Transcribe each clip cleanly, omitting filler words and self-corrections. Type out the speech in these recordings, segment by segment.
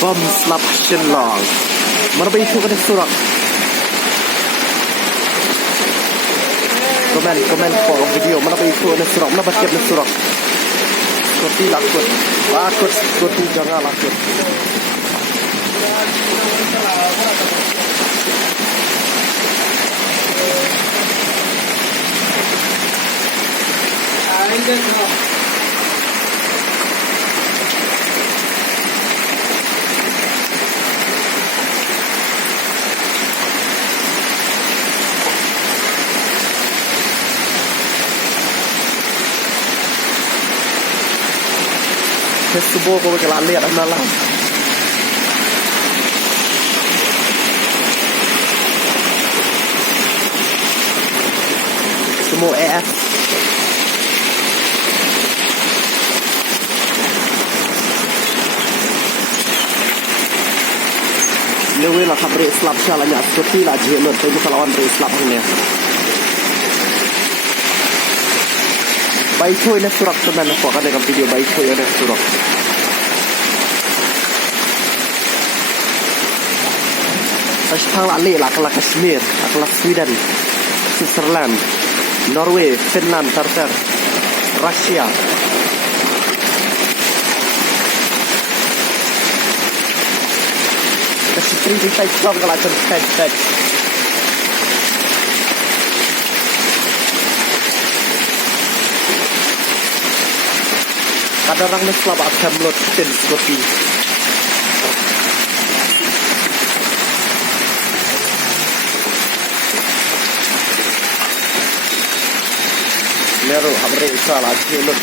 bom slap shin long mana ba itu kada surak komen for video mana ba itu ada surak mana basket na surak koti lakut lakut koti jangan lakut Facebook ko kala lihat na lang semua AF lewe lah kabri slap shalanya seperti lah jelur tapi lawan bre slap ni baik thôi na surak teman ko kada kam video baik thôi na surak Pasal la le la kala Kashmir kala Sweden Switzerland Norway Finland Tartar Russia kasi printing type job kala type kada orang ni selama akan melot tin kopi Meru hamre salah jelur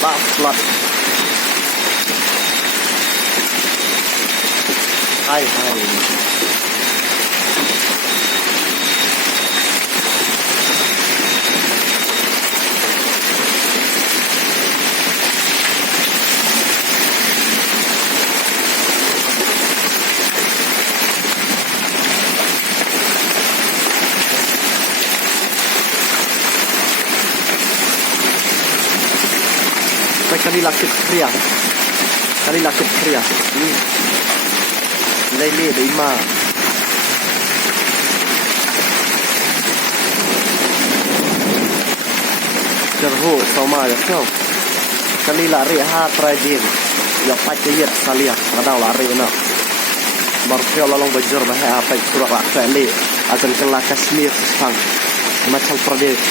tak flat hai kali lakit kriya lele lima terho sama ya kau kali lari trajin ya pacayet salia kadang lari na marfio lalong bajur bah apa surat rakali akan kelah Kashmir sang Himachal Pradesh